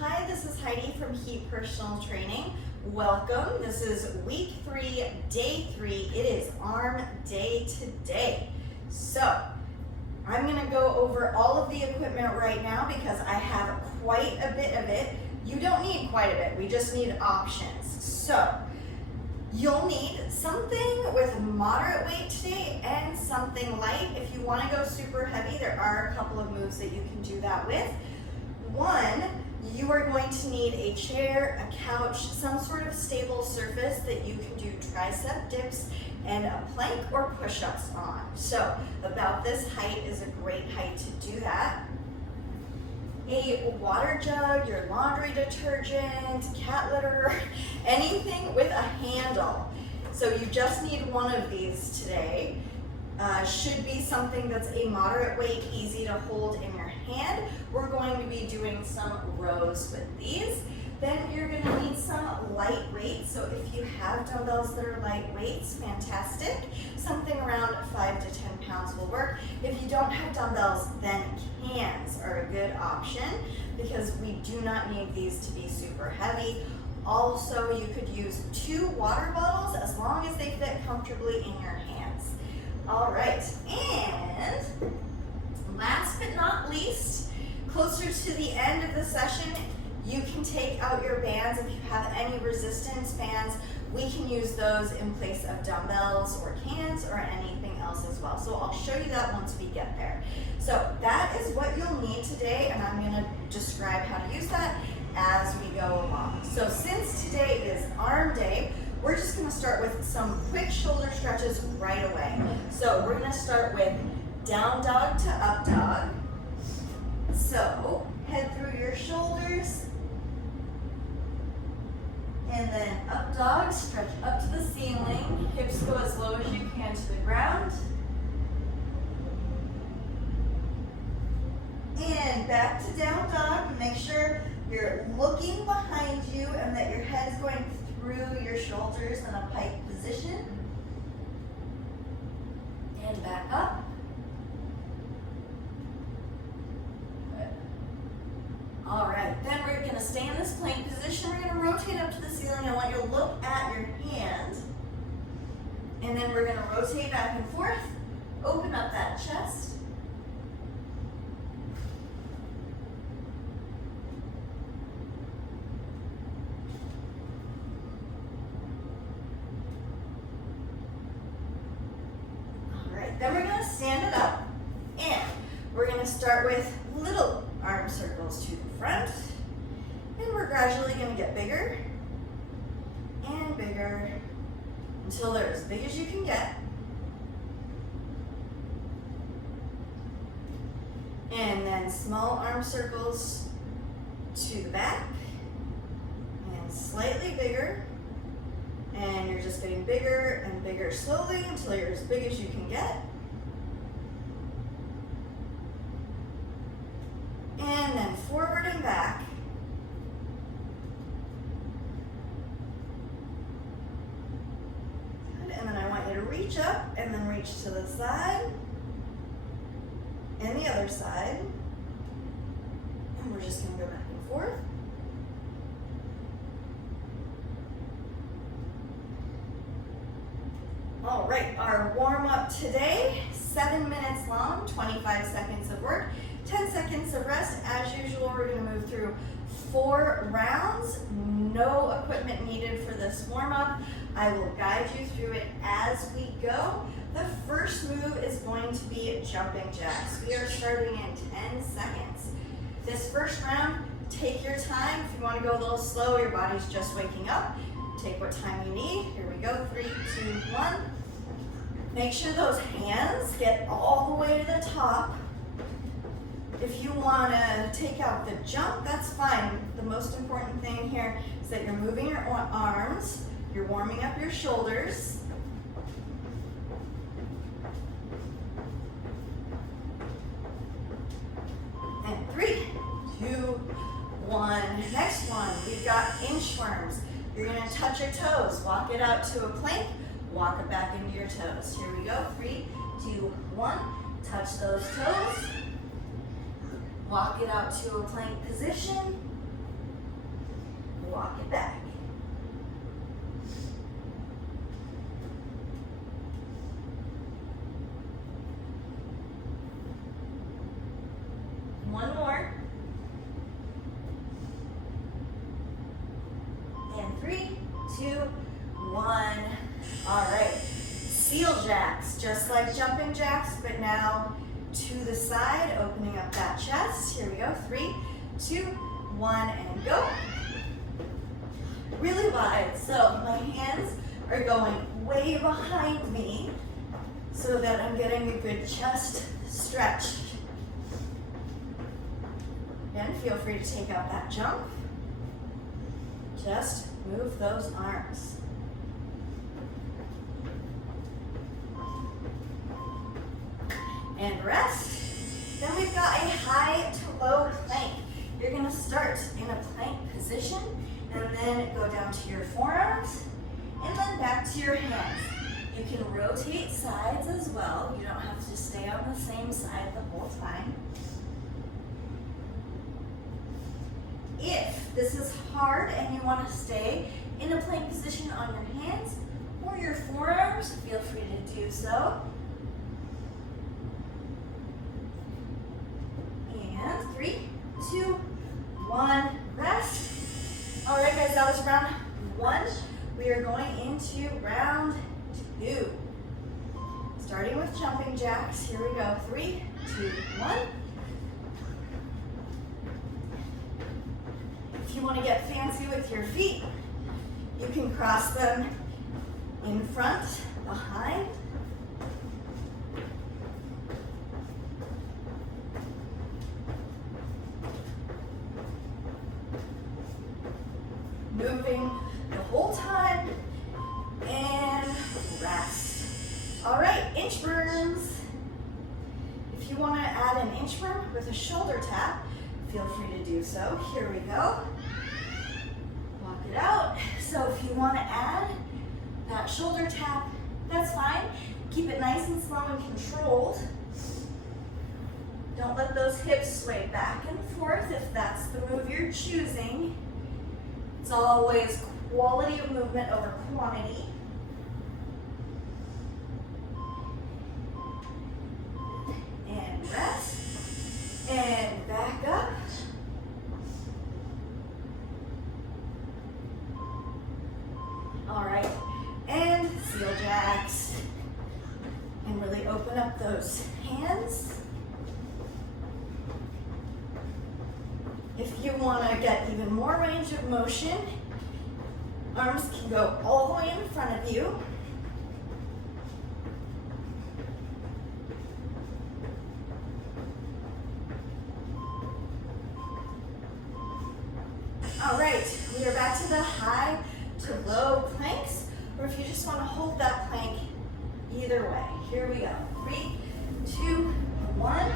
Hi, this is Heidi from Heat Personal Training. Welcome. This is week 3, day 3. It is arm day today. So I'm going to go over all of the equipment right now because I have quite a bit of it. You don't need quite a bit. We just need options. So you'll need something with moderate weight today and something light. If you want to go super heavy, there are a couple of moves that you can do that with. One, you are going to need a chair, a couch, some sort of stable surface that you can do tricep dips and a plank or push-ups on. So about this height is a great height to do that. A water jug, your laundry detergent, cat litter, anything with a handle. So you just need one of these today. Should be something that's a moderate weight, easy to hold in your hand. We're going to be doing some rows with these. Then you're going to need some light weights. So if you have dumbbells that are light weights, fantastic. Something around 5 to 10 pounds will work. If you don't have dumbbells, then cans are a good option because we do not need these to be super heavy. Also, you could use 2 water bottles as long as they fit comfortably in your hands. All right, and last but not least, closer to the end of the session, you can take out your bands. If you have any resistance bands, we can use those in place of dumbbells or cans or anything else as well. So I'll show you that once we get there. So that is what you'll need today, and I'm going to describe how to use that as we go along. So since today is arm day, we're just going to start with some quick shoulder stretches right away. So we're going to start with down dog to up dog. So head through your shoulders. And then up dog, stretch up to the ceiling. Hips go as low as you can to the ground. And back to down dog. Make sure you're looking behind you and that your head is going through your shoulders in a pike position. And back up. Good. All right, then we're going to stay in this plank position. We're going to rotate up to the ceiling. I want you to look at your hand. And then we're going to rotate back and forth. Open up that chest. Then we're going to stand it up, and we're going to start with little arm circles to the front, and we're gradually going to get bigger and bigger until they're as big as you can get. And then small arm circles to the back, and slightly bigger, and you're just getting bigger and bigger slowly until you're as big as you can get. And then forward and back. Good. And then I want you to reach up and then reach to the side and the other side. And we're just going to go back and forth. All right, our warm-up today, 7 minutes long, 25 seconds of work. 10 seconds of rest. As usual, we're going to move through 4 rounds. No equipment needed for this warm-up. I will guide you through it as we go. The first move is going to be jumping jacks. We are starting in 10 seconds. This first round, take your time. If you want to go a little slow, your body's just waking up. Take what time you need. Here we go. 3, 2, 1. Make sure those hands get all the way to the top. If you want to take out the jump, that's fine. The most important thing here is that you're moving your arms, you're warming up your shoulders. And 3, 2, 1. Next one, we've got inchworms. You're going to touch your toes, walk it out to a plank, walk it back into your toes. Here we go, 3, 2, 1. Touch those toes. Walk it out to a plank position. walk it back. One more. And 3, 2, 1. All right. Seal jacks, just like jumping jacks, but now to the side, opening up that chest. Here we go. 3, 2, 1, and go. Really wide. So my hands are going way behind me so that I'm getting a good chest stretch. Again, feel free to take out that jump. Just move those arms. And rest. Then we've got a high to low plank. You're gonna start in a plank position and then go down to your forearms and then back to your hands. You can rotate sides as well. You don't have to stay on the same side the whole time. If this is hard and you want to stay in a plank position on your hands or your forearms, feel free to do so. And 3, 2, 1, rest. All right, guys, that was round 1. We are going into round 2. Starting with jumping jacks. Here we go. 3, 2, 1. If you want to get fancy with your feet, you can cross them in front, behind. Moving the whole time, and rest. All right, inchworms. If you want to add an inchworm with a shoulder tap, feel free to do so. Here we go. Walk it out. So if you want to add that shoulder tap, that's fine. Keep it nice and slow and controlled. Don't let those hips sway back and forth if that's the move you're choosing. It's always quality of movement over quantity. And rest. And back up. All right. And seal jacks. And really open up those hands. If you want to get even more range of motion, arms can go all the way in front of you. All right, we are back to the high to low planks, or if you just want to hold that plank, either way. Here we go. 3, 2, 1.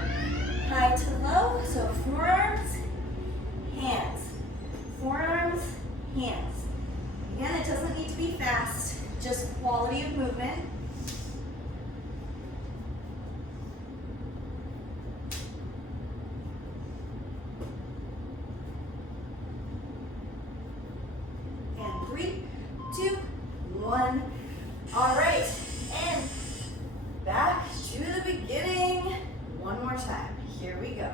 High to low, so forearms, hands, forearms, hands. Again, it doesn't need to be fast, just quality of movement. And 3, 2, 1. All right, and back to the beginning. One more time. Here we go.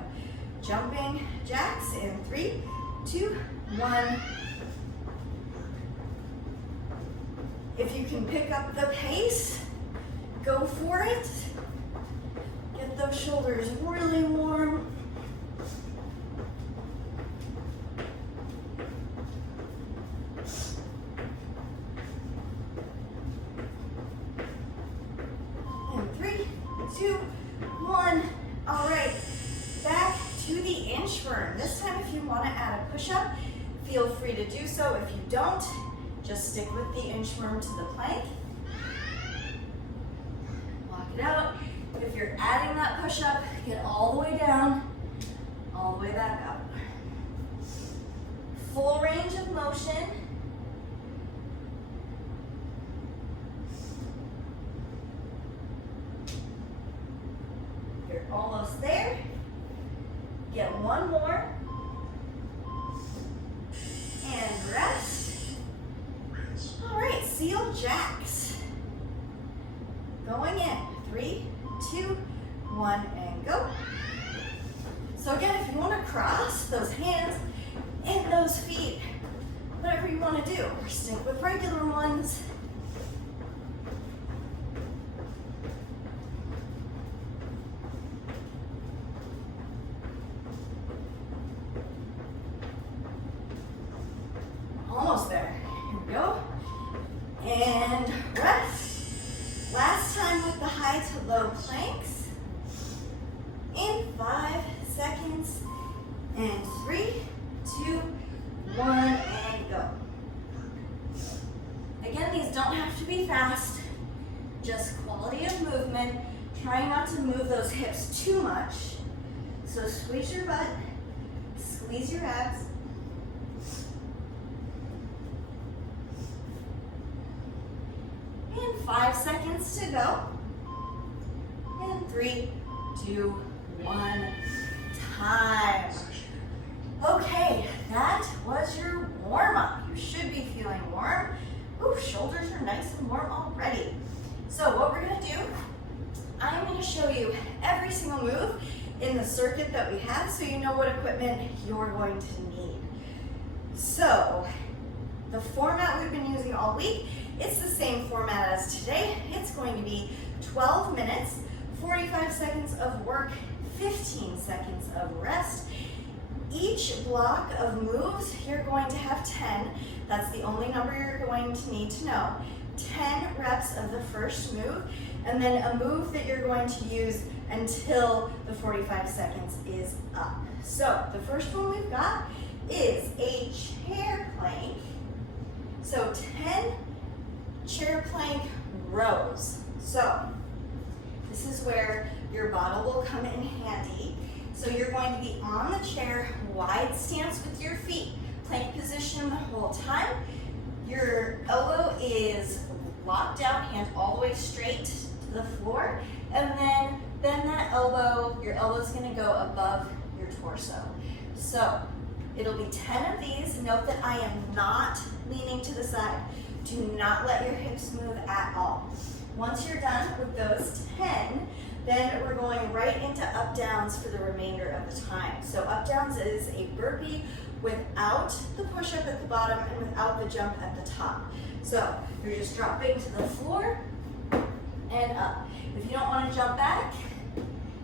Jumping jacks in 3, 2, 1. If you can pick up the pace, go for it. Get those shoulders really warm. And 3, 2, 1. All right, back to the inchworm. This time, if you want to add a push-up, feel free to do so. If you don't, just stick with the inchworm to the plank. Walk it out. If you're adding that push-up, get all the way down, all the way back up. Full range of motion. You're almost there. Get one more. And rest. jacks. Going in, 3, 2, 1, and go. So again, if you want to cross those hands and those feet, whatever you want to do, or stick with regular ones. Almost there. Here we go. And rest. Last time with the high to low planks. In 5 seconds. And 3, 2, 1, and go. Again, these don't have to be fast. Just quality of movement. Try not to move those hips too much. So squeeze your butt. Squeeze your abs. And 5 seconds to go. And 3, 2, 1, time. Okay, that was your warm-up. You should be feeling warm. Ooh, shoulders are nice and warm already. So what we're gonna do, I'm gonna show you every single move in the circuit that we have so you know what equipment you're going to need. So, the format we've been using all week, it's the same format as today. It's going to be 12 minutes, 45 seconds of work, 15 seconds of rest. Each block of moves, you're going to have 10. That's the only number you're going to need to know. 10 reps of the first move, and then a move that you're going to use until the 45 seconds is up. So the first one we've got is a chair plank. So 10 chair plank rows. So this is where your bottle will come in handy. So you're going to be on the chair, wide stance with your feet, plank position the whole time. Your elbow is locked out, hand all the way straight to the floor, and then bend that elbow. Your elbow's gonna go above your torso. So it'll be 10 of these. Note that I am not leaning to the side. Do not let your hips move at all. Once you're done with those 10, then we're going right into up downs for the remainder of the time. So up downs is a burpee without the push up at the bottom and without the jump at the top. So you're just dropping to the floor and up. If you don't want to jump back,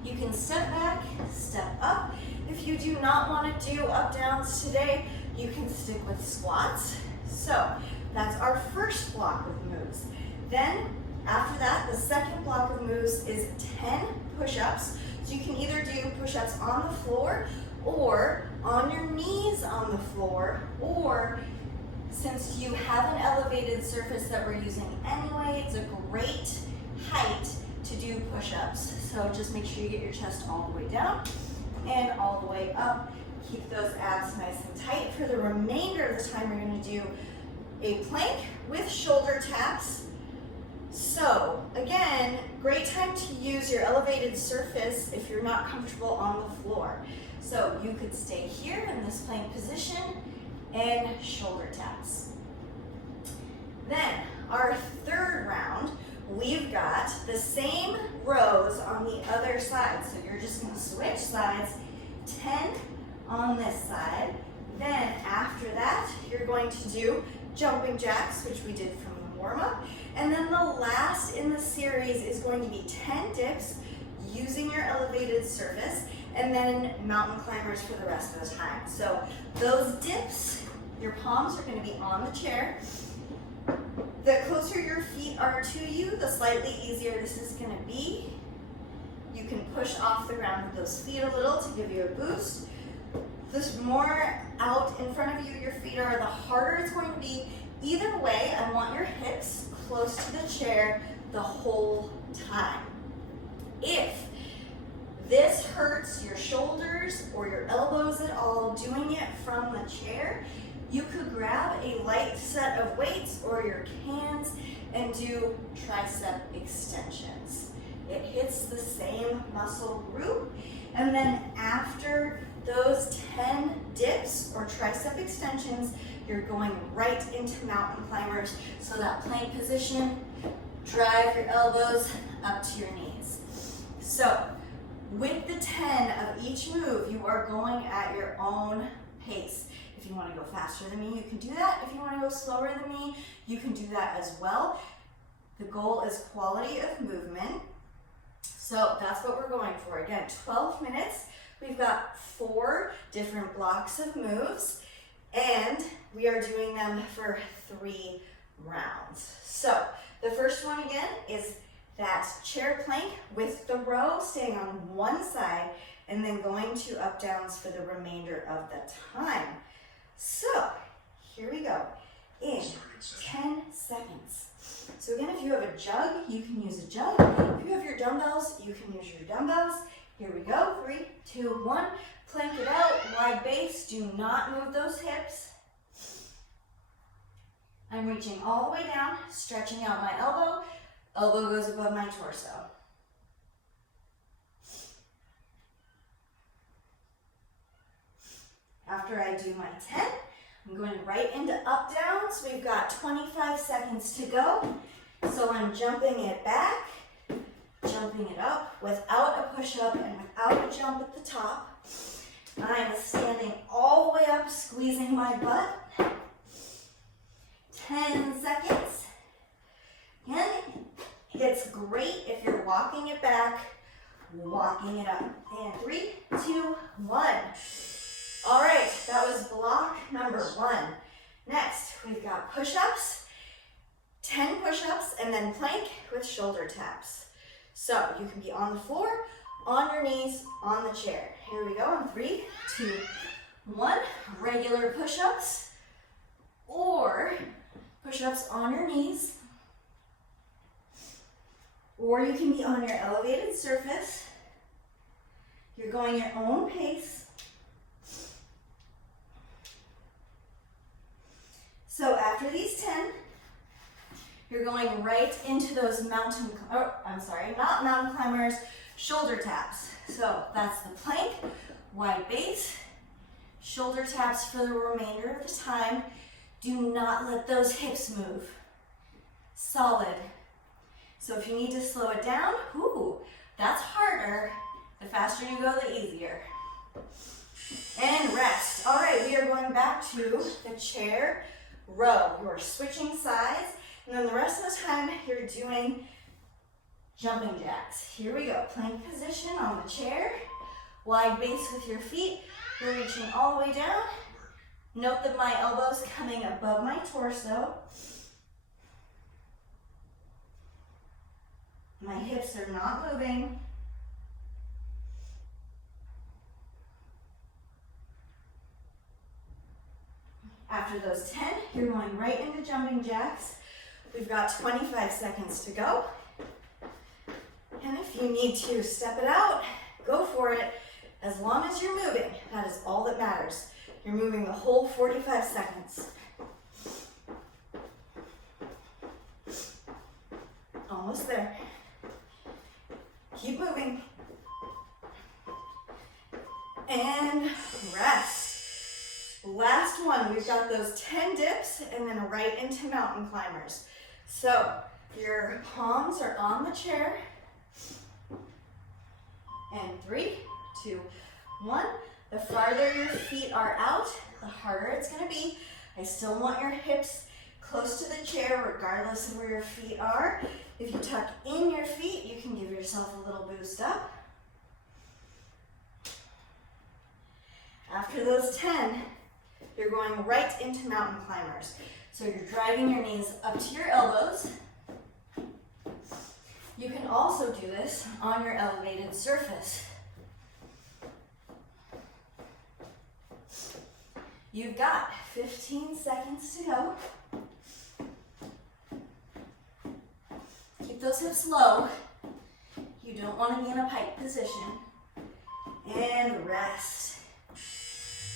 you can step back, step up. If you do not want to do up downs today, you can stick with squats. So that's our first block of moves. Then after that, the second block of moves is 10 push-ups. So you can either do push-ups on the floor or on your knees on the floor, or since you have an elevated surface that we're using anyway, it's a great height to do push-ups. So just make sure you get your chest all the way down and all the way up. Keep those abs nice and tight. For the remainder of the time, we're going to do a plank with shoulder taps. So again, great time to use your elevated surface if you're not comfortable on the floor. So you could stay here in this plank position and shoulder taps. Then our third round, we've got the same rows on the other side. So you're just going to switch sides, 10 on this side. Then after that, you're going to do jumping jacks, which we did from the warm-up. And then the last in the series is going to be 10 dips using your elevated surface, and then mountain climbers for the rest of the time. So those dips, your palms are going to be on the chair. The closer your feet are to you, the slightly easier this is going to be. You can push off the ground with those feet a little to give you a boost. The more out in front of you your feet are, the harder it's going to be. Either way, I want your hips close to the chair the whole time. If this hurts your shoulders or your elbows at all doing it from the chair, you could grab a light set of weights or your cans and do tricep extensions. It hits the same muscle group, and then after those 10 dips or tricep extensions, you're going right into mountain climbers. So that plank position, drive your elbows up to your knees. So with the 10 of each move, you are going at your own pace. If you want to go faster than me, you can do that. If you want to go slower than me, you can do that as well. The goal is quality of movement. So that's what we're going for. Again, 12 minutes. We've got 4 different blocks of moves, and we are doing them for 3 rounds. So the first one again is that chair plank with the row staying on one side and then going to up downs for the remainder of the time. So here we go in 10 seconds. So again, if you have a jug, you can use a jug. If you have your dumbbells, you can use your dumbbells. Here we go, 3, 2, 1. Plank it out, wide base. Do not move those hips. I'm reaching all the way down, stretching out my elbow. Elbow goes above my torso. After I do my 10, I'm going right into up downs. We've got 25 seconds to go. So I'm jumping it back, jumping it up without a push-up and without a jump at the top. I'm standing all the way up, squeezing my butt. 10 seconds. Again, it's great if you're walking it back, walking it up. And 3, 2, 1. All right, that was block number 1. Next, we've got push-ups, 10 push-ups, and then plank with shoulder taps. So you can be on the floor, on your knees, on the chair. Here we go in 3, 2, 1. Regular push-ups or push-ups on your knees. Or you can be on your elevated surface. You're going your own pace. So after these 10, you're going right into those not mountain climbers, shoulder taps. So that's the plank, wide base, shoulder taps for the remainder of the time. Do not let those hips move. Solid. So if you need to slow it down, that's harder. The faster you go, the easier. And rest. All right, we are going back to the chair row. You are switching sides, and then the rest of the time you're doing jumping jacks. Here we go. Plank position on the chair. Wide base with your feet. You're reaching all the way down. Note that my elbow's coming above my torso. My hips are not moving. After those 10, you're going right into jumping jacks. We've got 25 seconds to go. And if you need to step it out, go for it. As long as you're moving, that is all that matters. You're moving the whole 45 seconds. Almost there. Keep moving. And rest. Last one, we've got those 10 dips and then right into mountain climbers. So your palms are on the chair. And 3, 2, 1. The farther your feet are out, the harder it's gonna be. I still want your hips close to the chair regardless of where your feet are. If you tuck in your feet, you can give yourself a little boost up. After those 10, you're going right into mountain climbers. So you're driving your knees up to your elbows. You can also do this on your elevated surface. You've got 15 seconds to go. Keep those hips low. You don't want to be in a pike position. And rest.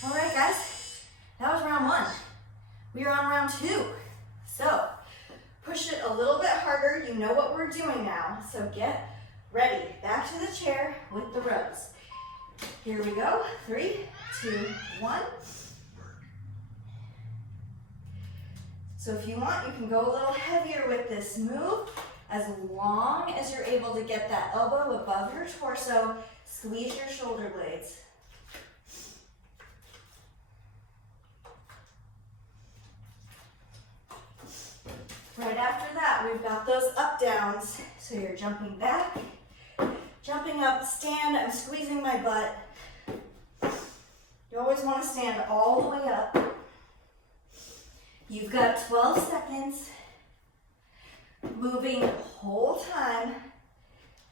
All right, guys, that was round 1. We are on round 2. So push it a little bit harder. You know what we're doing now. So get ready. Back to the chair with the rows. Here we go. 3, 2, 1. So if you want, you can go a little heavier with this move, as long as you're able to get that elbow above your torso. Squeeze your shoulder blades. Right after that, we've got those up downs. So you're jumping back, jumping up, stand. I'm squeezing my butt. You always want to stand all the way up. You've got 12 seconds. Moving the whole time.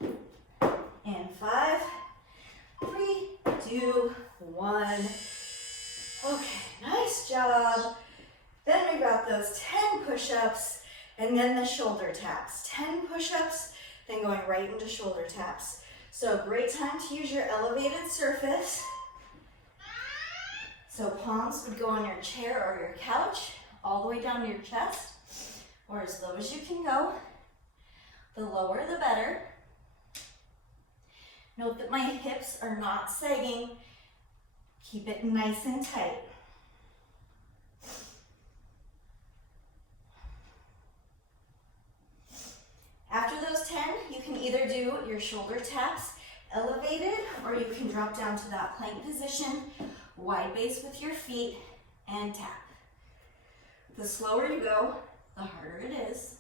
And 5, 3, 2, 1. Okay, nice job. Then we got those 10 push-ups and then the shoulder taps. 10 push-ups, then going right into shoulder taps. So great time to use your elevated surface. So palms would go on your chair or your couch, all the way down to your chest, or as low as you can go. The lower, the better. Note that my hips are not sagging. Keep it nice and tight. After those 10, you can either do your shoulder taps elevated, or you can drop down to that plank position, wide base with your feet, and tap. The slower you go, the harder it is.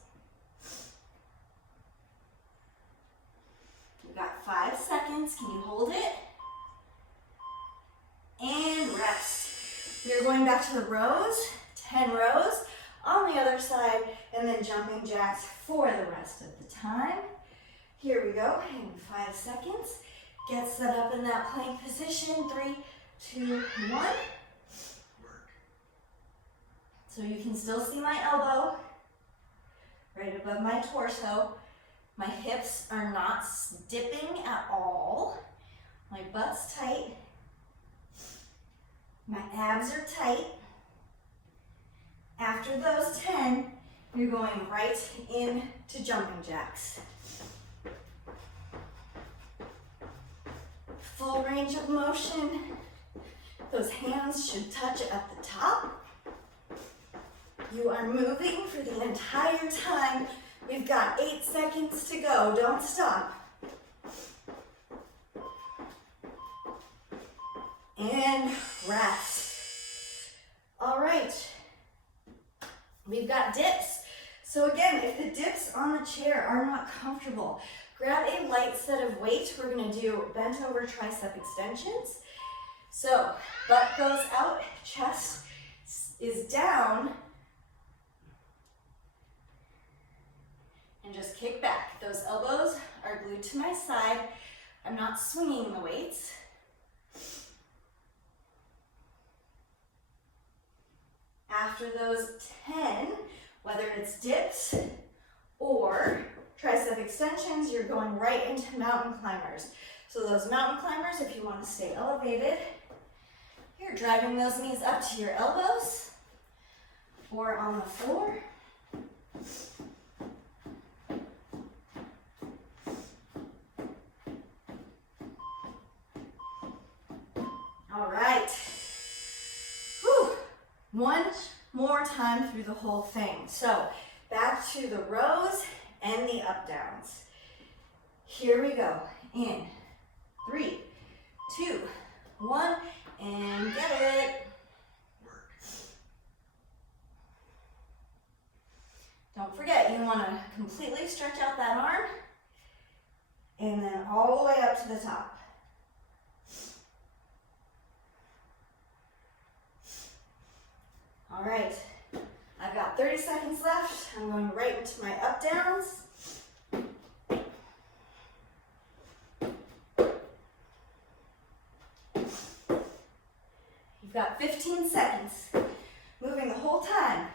We've got 5 seconds. Can you hold it? And rest. You're going back to the rows, 10 rows on the other side, and then jumping jacks for the rest of the time. Here we go, in 5 seconds. Get set up in that plank position, 3, 2, 1. So you can still see my elbow right above my torso. My hips are not dipping at all. My butt's tight. My abs are tight. After those 10, you're going right into jumping jacks. Full range of motion. Those hands should touch at the top. You are moving for the entire time. We've got 8 seconds to go. Don't stop. And rest. All right. We've got dips. So again, if the dips on the chair are not comfortable, grab a light set of weight. We're going to do bent over tricep extensions. So butt goes out, chest is down, and just kick back. Those elbows are glued to my side. I'm not swinging the weights. After those 10, whether it's dips or tricep extensions, you're going right into mountain climbers. So those mountain climbers, if you want to stay elevated, you're driving those knees up to your elbows or on the floor. All right. Whew. One more time through the whole thing. So back to the rows and the up downs. Here we go. In 3, 2, 1, and get it. Don't forget, you want to completely stretch out that arm and then all the way up to the top. All right, I've got 30 seconds left. I'm going right into my up downs. You've got 15 seconds. Moving the whole time.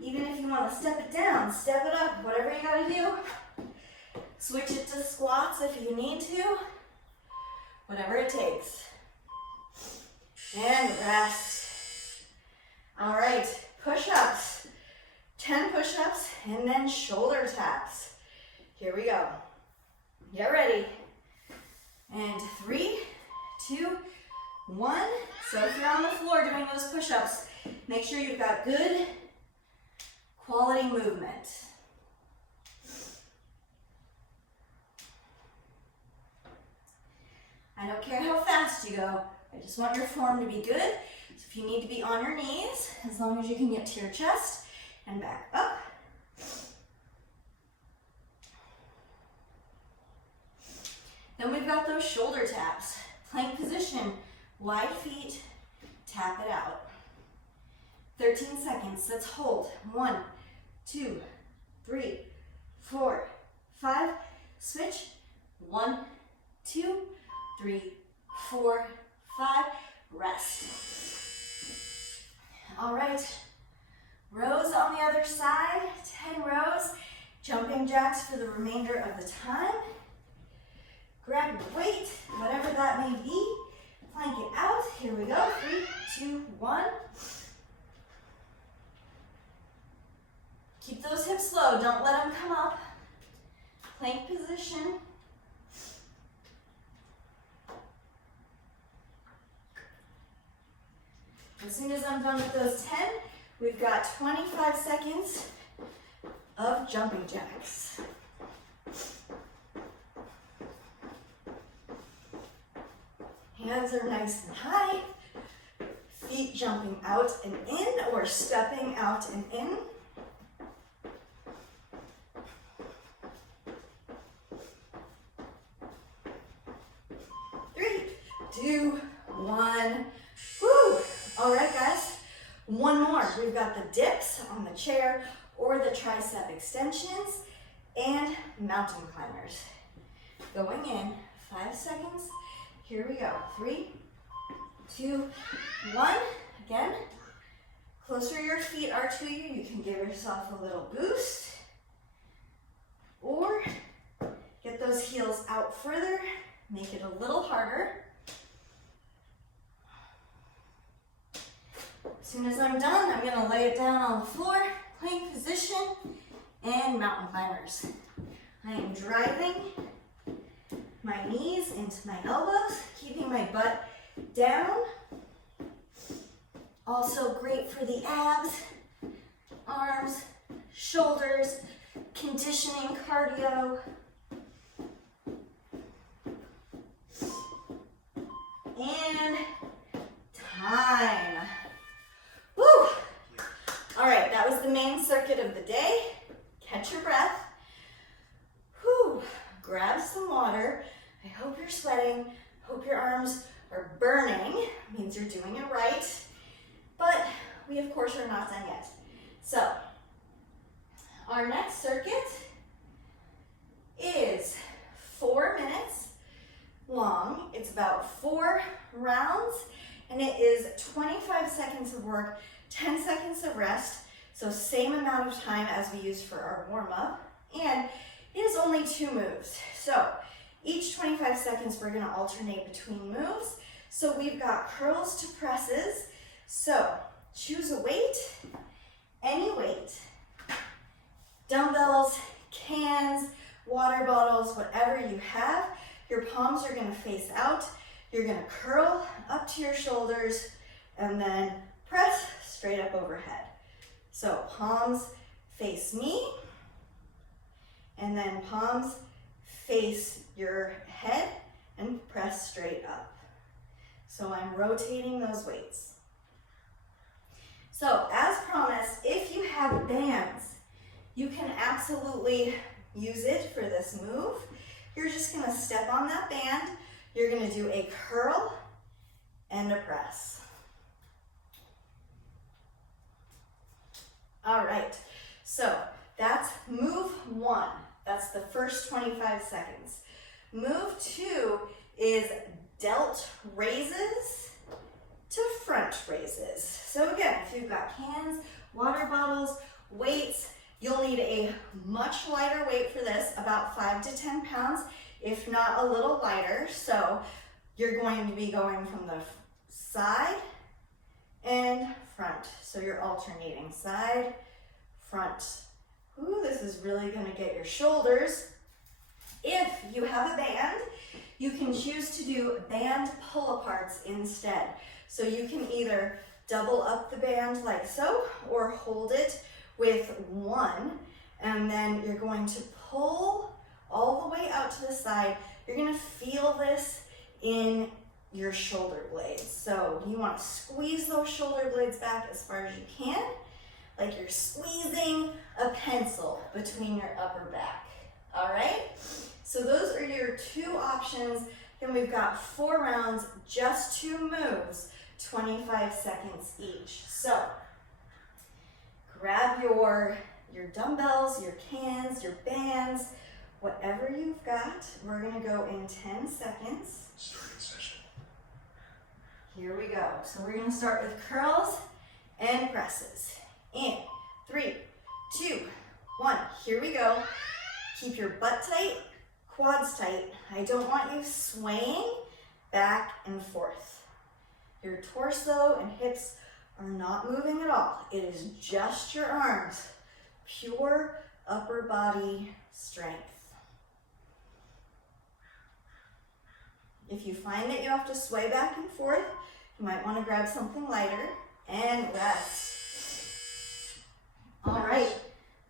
Even if you want to step it down, step it up, whatever you gotta do. Switch it to squats if you need to. Whatever it takes. And rest. All right, push-ups. 10 push-ups and then shoulder taps. Here we go. Get ready. And 3, 2, 1. So if you're on the floor doing those push-ups, make sure you've got good quality movement. I don't care how fast you go, I just want your form to be good. So if you need to be on your knees, as long as you can get to your chest and back up. Then we've got those shoulder taps. Plank position, wide feet, tap it out. 13 seconds, let's hold. 1, 2, 3, 4, 5, switch. 1, 2, 3, 4, 5, rest. All right, rows on the other side, 10 rows, jumping jacks for the remainder of the time. Grab your weight, whatever that may be, plank it out. Here we go, 3, 2, 1. Keep those hips low, don't let them come up. Plank position. As soon as I'm done with those 10, we've got 25 seconds of jumping jacks. Hands are nice and high. Feet jumping out and in or stepping out and in. 3, 2, 1. Woo! All right, guys. One more. We've got the dips on the chair or the tricep extensions and mountain climbers. Going in, 5 seconds. Here we go. 3, 2, 1. Again, closer your feet are to you, you can give yourself a little boost. Or get those heels out further, make it a little harder. As soon as I'm done, I'm gonna lay it down on the floor, plank position, and mountain climbers. I am driving my knees into my elbows, keeping my butt down. Also great for the abs, arms, shoulders, conditioning, cardio. And time. Woo! All right, that was the main circuit of the day. Catch your breath. Whew. Grab some water. I hope you're sweating. Hope your arms are burning. Means you're doing it right. But we, of course, are not done yet. So, our next circuit is 4 minutes long. It's about 4 rounds, and it is 25 seconds of work, 10 seconds of rest, so same amount of time as we used for our warm-up, and it is only 2 moves. So each 25 seconds, we're gonna alternate between moves. So we've got curls to presses. So choose a weight, any weight, dumbbells, cans, water bottles, whatever you have. Your palms are gonna face out. You're gonna curl up to your shoulders and then press straight up overhead. So palms face me, and then palms face your head and press straight up. So I'm rotating those weights. So as promised, if you have bands, you can absolutely use it for this move. You're just gonna step on that band. You're gonna do a curl and a press. All right, so that's move 1. That's the first 25 seconds. Move 2 is delt raises to front raises. So again, if you've got cans, water bottles, weights, you'll need a much lighter weight for this, about 5 to 10 pounds, if not a little lighter. So you're going to be going from the side and front. So you're alternating side, front. Ooh, this is really gonna get your shoulders If you have a band, you can choose to do band pull-aparts instead. So you can either double up the band like so, or hold it with one, and then you're going to pull all the way out to the side. You're gonna feel this in your shoulder blades. So you want to squeeze those shoulder blades back as far as you can, like you're squeezing a pencil between your upper back. All right? So those are your 2 options. Then we've got 4 rounds, just 2 moves, 25 seconds each. So grab your dumbbells, your cans, your bands, whatever you've got. We're gonna go in 10 seconds. Starting session. Here we go. So we're gonna start with curls and presses. In 3, 2, 1, here we go. Keep your butt tight, quads tight. I don't want you swaying back and forth. Your torso and hips are not moving at all. It is just your arms. Pure upper body strength. If you find that you have to sway back and forth, you might want to grab something lighter and rest. All right,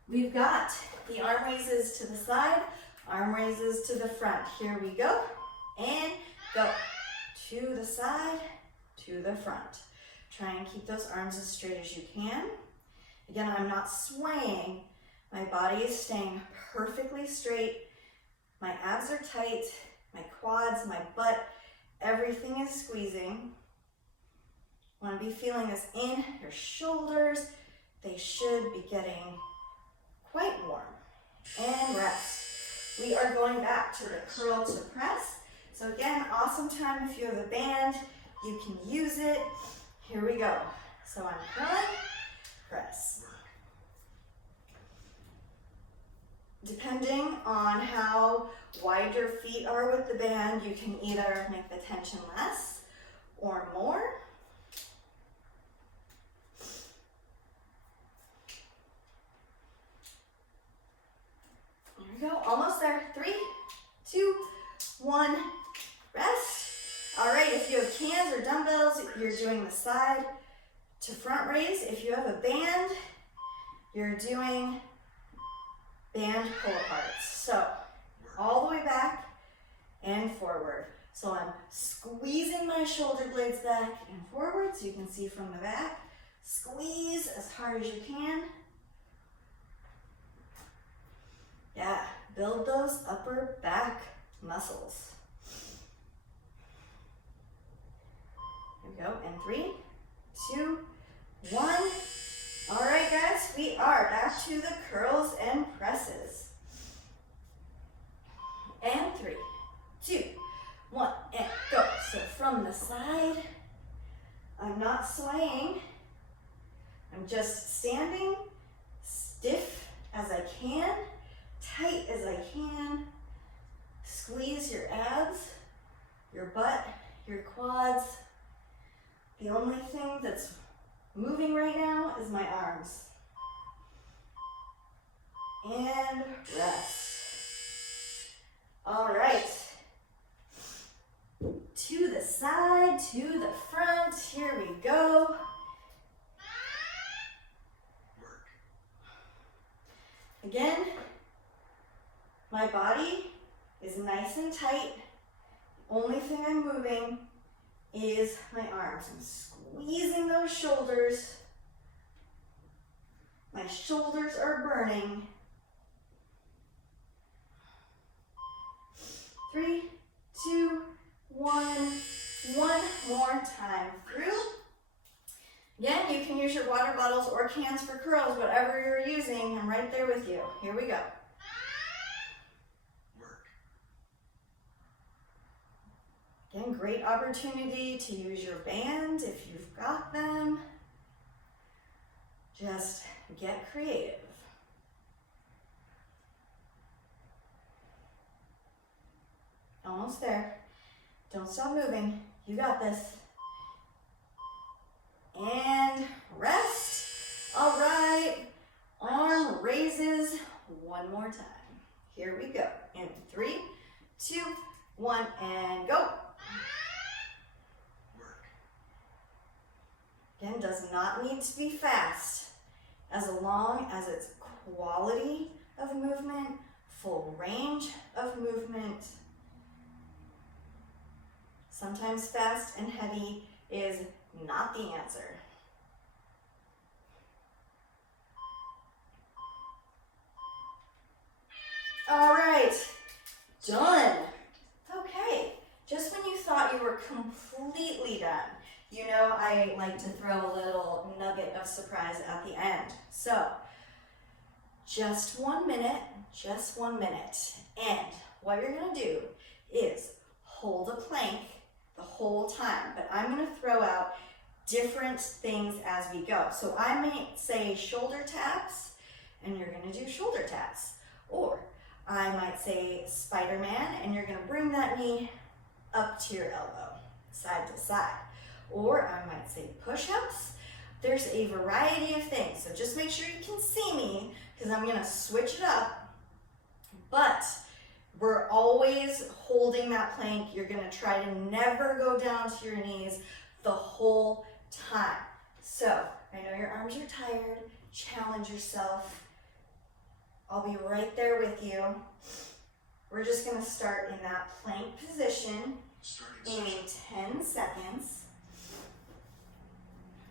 we've got the arm raises to the side, arm raises to the front. Here we go, and go. To the side, to the front. Try and keep those arms as straight as you can. Again, I'm not swaying. My body is staying perfectly straight. My abs are tight, my quads, my butt, everything is squeezing. Want to be feeling this in your shoulders. They should be getting quite warm. And rest. We are going back to the curl to press. So again, awesome time if you have a band, you can use it. Here we go. So I'm curling, press. Depending on how wide your feet are with the band, you can either make the tension less or more. There we go, almost there. 3, 2, 1, rest. All right, if you have cans or dumbbells, you're doing the side to front raise. If you have a band, you're doing band pull aparts. So all the way back and forward. So I'm squeezing my shoulder blades back and forward so you can see from the back. Squeeze as hard as you can. Yeah, build those upper back muscles. Here we go, and 3, 2, 1. All right, guys, we are back to the curls and presses. And 3, 2, 1, and go. So from the side, I'm not swaying. I'm just standing stiff as I can, tight as I can. Squeeze your abs, your butt, your quads. The only thing that's moving right now is my arms. And rest. All right. To the side, to the front. Here we go. Again, my body is nice and tight. The only thing I'm moving is my arms. I'm squeezing those shoulders. My shoulders are burning. 3, 2, 1. One more time through. Again, you can use your water bottles or cans for curls, whatever you're using. I'm right there with you. Here we go. Again, great opportunity to use your band if you've got them. Just get creative. Almost there. Don't stop moving. You got this. And rest. All right. Arm raises one more time. Here we go. In 3, 2, 1, and go. Again, does not need to be fast, as long as it's quality of movement, full range of movement. Sometimes fast and heavy is not the answer. All right, done. Okay, just when you thought you were completely done, you know I like to throw a little nugget of surprise at the end. So, just 1 minute, just 1 minute. And what you're gonna do is hold a plank the whole time, but I'm gonna throw out different things as we go. So I might say shoulder taps, and you're gonna do shoulder taps. Or I might say Spider-Man, and you're gonna bring that knee up to your elbow, side to side. Or I might say push-ups. There's a variety of things, so just make sure you can see me, because I'm gonna switch it up. But we're always holding that plank. You're gonna try to never go down to your knees the whole time. So I know your arms are tired. Challenge yourself. I'll be right there with you. We're just gonna start in that plank position in 10 seconds.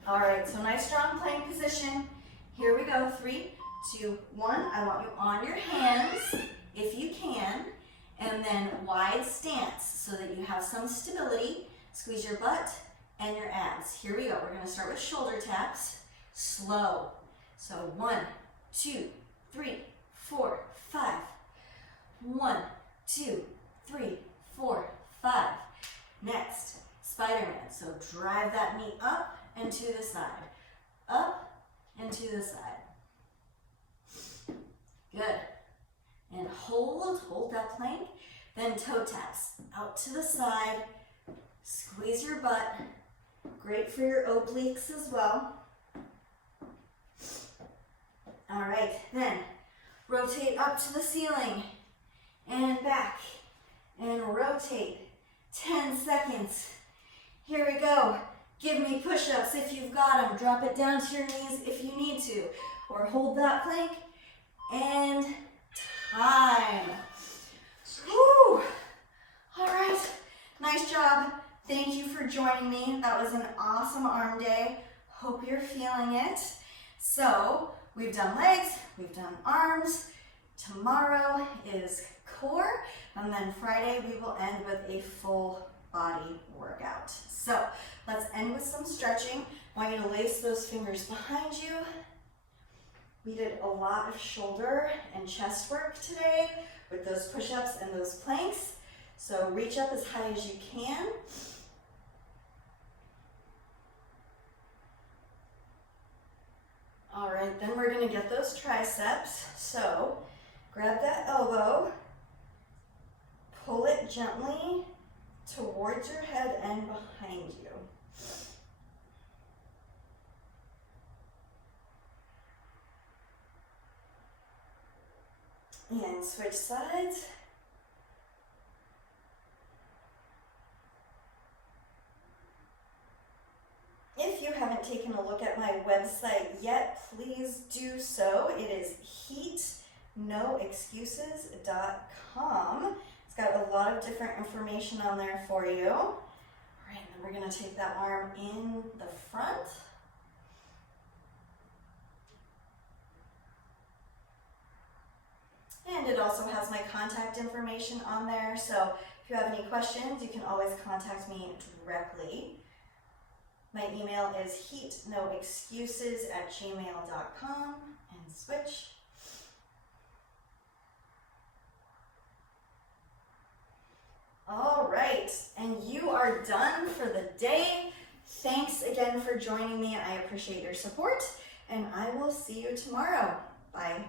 All right, so nice strong plank position. Here we go, 3, 2, 1. I want you on your hands, if you can, and then wide stance so that you have some stability. Squeeze your butt and your abs. Here we go. We're gonna start with shoulder taps, slow. So 1, 2, 3, 4, 5. 1, 2, 3, 4, 5. Next, Spider-Man. So drive that knee up and to the side. Up and to the side. Good. And hold that plank. Then toe taps out to the side. Squeeze your butt. Great for your obliques as well. All right, then rotate up to the ceiling and back and rotate. 10 seconds. Here we go. Give me push-ups if you've got them. Drop it down to your knees if you need to. Or hold that plank and time. Woo! All right, nice job. Thank you for joining me. That was an awesome arm day. Hope you're feeling it. So we've done legs, we've done arms. Tomorrow is core, and then Friday we will end with a full body workout. So let's end with some stretching. I want you to lace those fingers behind you. We did a lot of shoulder and chest work today with those push-ups and those planks. So reach up as high as you can. All right, then we're gonna get those triceps. So grab that elbow, pull it gently towards your head and behind you. And switch sides. If you haven't taken a look at my website yet, please do so. It is heatnoexcuses.com. It's got a lot of different information on there for you. All right, then we're gonna take that arm in the front. And it also has my contact information on there. So if you have any questions, you can always contact me directly. My email is heatnoexcuses@gmail.com, and switch. All right, and you are done for the day. Thanks again for joining me. I appreciate your support, and I will see you tomorrow. Bye.